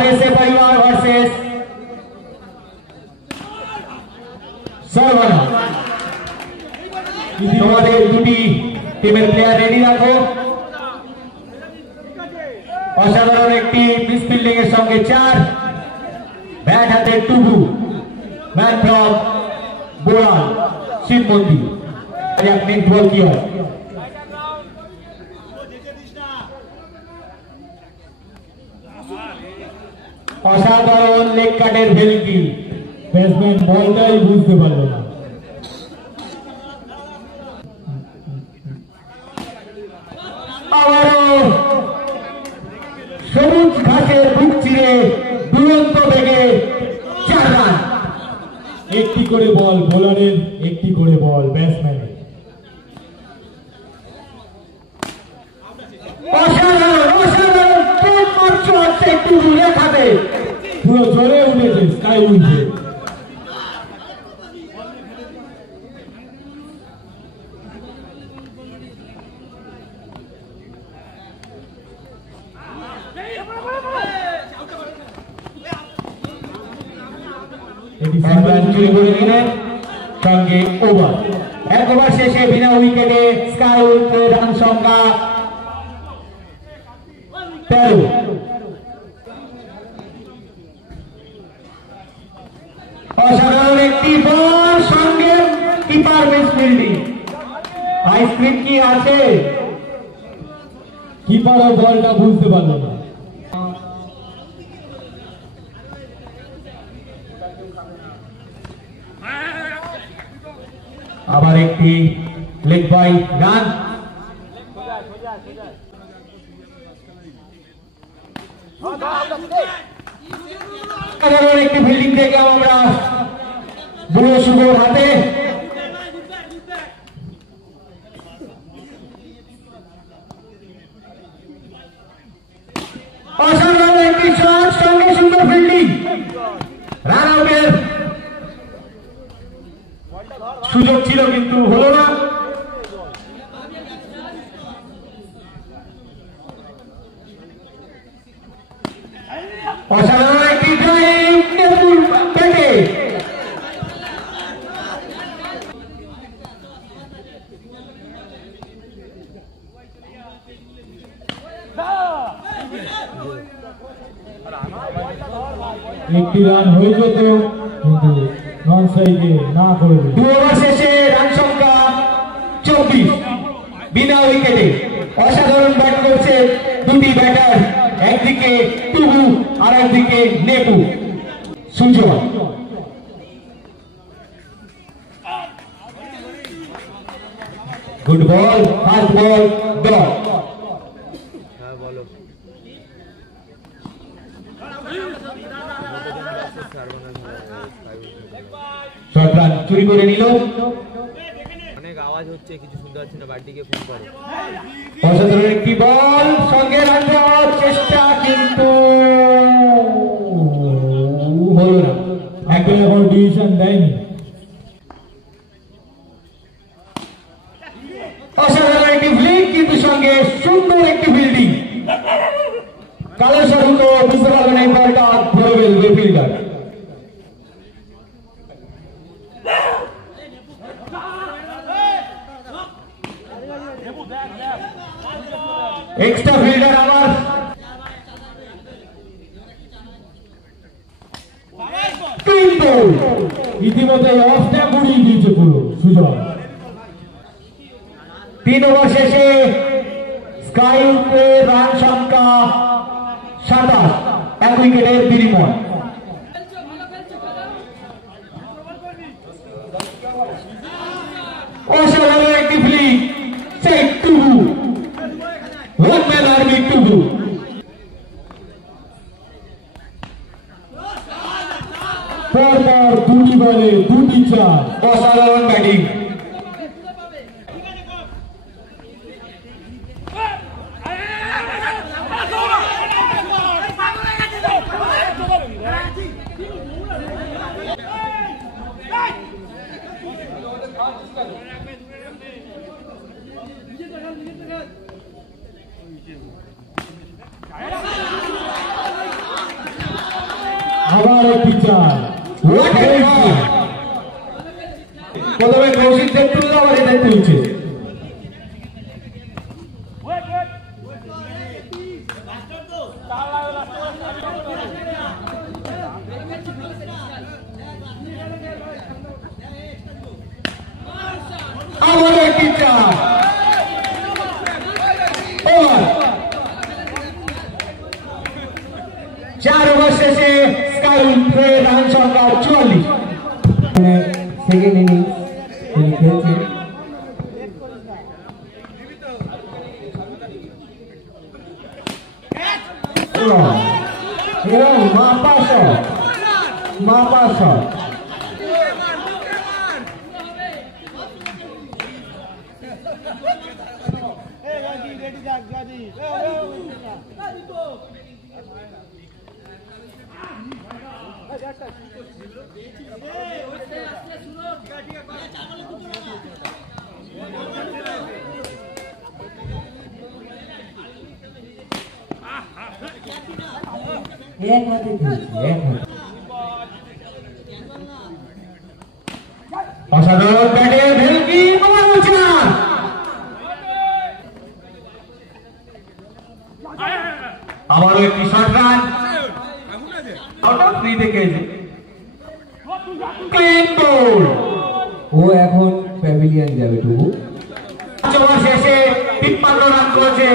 RSA परिवार versus Saravana. তোমাদের দুটি টিমের প্লেয়ার রেডি রাখো। অসাধারণ একটি মিসফিল্ডিং এর সঙ্গে 4 ব্যাট হাতে টুবু ম্যান ফ্রম বোলার শিবমন্দি। নেক্সট বল কি হয়? অসাধারণ লেগ কাটের ভেলকি, ব্যাটসম্যান বলটাই বুঝতে পারল না। আবারও সবুজ ঘাসের বুক চিরে দুরন্ত বেগে 4 রান। একটি করে বল বোলারের, একটি করে বল ব্যাটসম্যানের। অসাধারণ অসাধারণ কোন মারছ হচ্ছে, একটু দূরে খাবে, পুরো জোরে উঠেছে স্কাই উঠছে। সঙ্গে ওভার, 1 ওভার শেষে বিনা উইকেটে স্কাই উইকেটে রান সংখ্যা 13। অসাধারণ একটি বল, সঙ্গে কিপার মিসফিল্ডিং। আইসক্রিম কি আছে, কিপারও বলটা বুঝতে পারল না। আবার একটি লেগ বাই রান। একটি ফিল্ডিং থেকে আমরা বুড়ো শুভর হাতে। অসাধারণ একটি শট, সঙ্গে সুন্দর ফিল্ডিং। রান আউটের সুযোগ ছিল কিন্তু হলো না। অসাধারণ একটি ড্রাইভ টেবিল ব্যাটে। একটি রান হয়ে যেত কিন্তু নন সাইডে না করে। 2 ওভার শেষে রান সংখ্যা 24 বিনা উইকেটে। অসাধারণ ব্যাট করছে দুটি ব্যাটার, একদিকে টুবু আর একদিকে নেপু। সুজয় গুড বল, ফাস্ট বল, ডট। শর্ট রান চুরি করে নিল। অনেক আওয়াজ হচ্ছে, কিছু শুনতে পাচ্ছি না, বাড়িটিকে ফোন করো। অসাধারণ একটি বল, সঙ্গে রান দেওয়ার চেষ্টা কিন্তু হলো না। এখন এখন ডিসিশন দেয়নি। অসাধারণ একটি ফিল্ডিং কিন্তু সঙ্গে সুন্দর একটি ফিল্ডিং। কালো শাড়ি তো বুঝতে পারবেন এই বলটা ধরে ফেলবে ফিল্ডার। এক্সট্রা ফিল্ডার আবার ইতিমধ্যে অফ স্ট্যাম্প উড়িয়ে দিয়েছে পুরো সুযোগ। 3 ওভার শেষে স্কাই উইকেটে রান সংখ্যা 27, 1 উইকেটের বিনিময়। অসাধারণ একটি ফিল্ডিং, সেই টুবু ওয়ানম্যান আর্মি টুবু। পরপর দুটি বলে 2টি 4। অসাধারণ ব্যাটিং। আবার একটি চার। প্রথমে কৌশিকদের তুললো, আবার এদের তুলছে। আবার একটি চার। চার ওভার শেষে স্কাইউলফের রান সংখ্যা 44। সেকেন্ড ইনিংস তিনি খেলছেন। এবং মাপা শট। অসাধারণ ব্যাটে ভেলকি আবারও একটি শর্ট রান আউট অফ 3 থেকে ক্লিন বোল্ড। ও এখন প্যাভিলিয়ন যাবে টুকু। শেষে 53 রান করেছে।